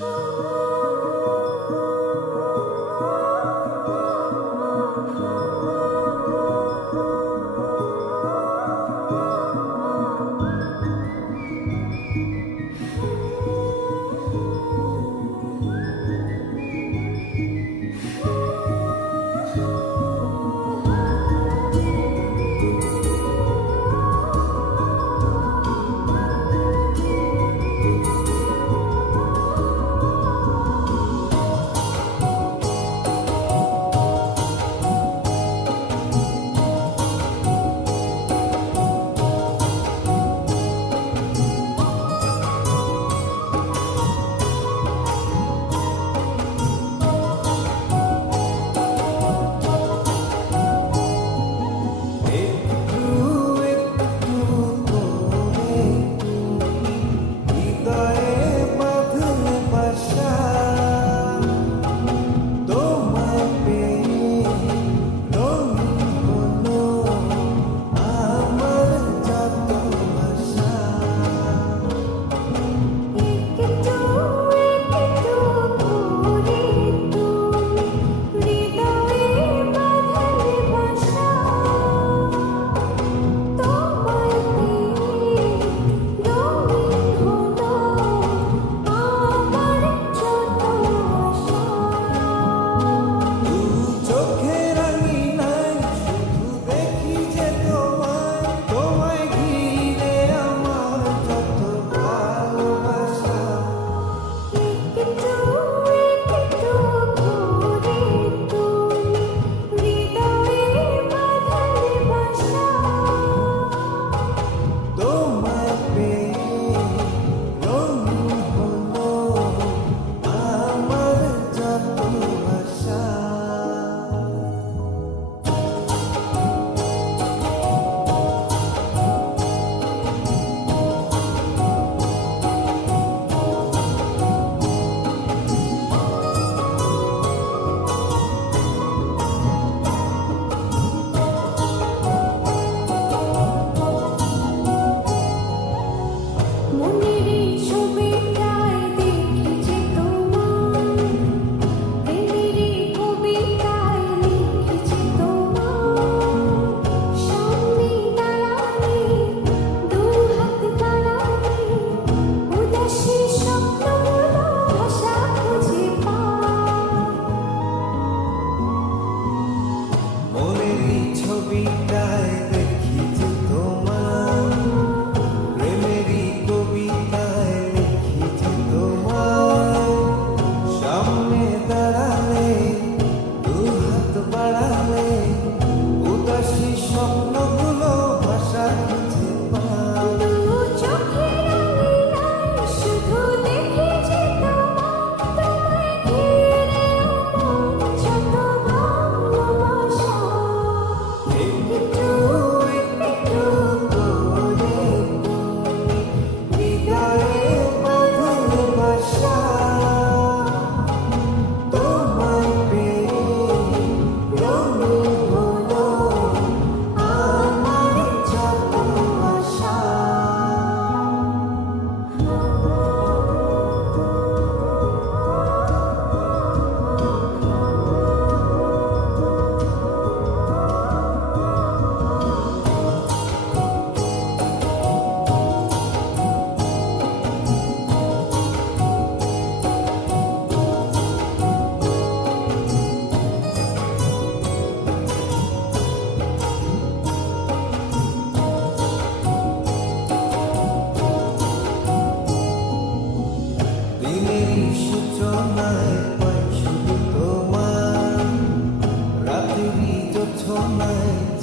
Oh Oh. told me.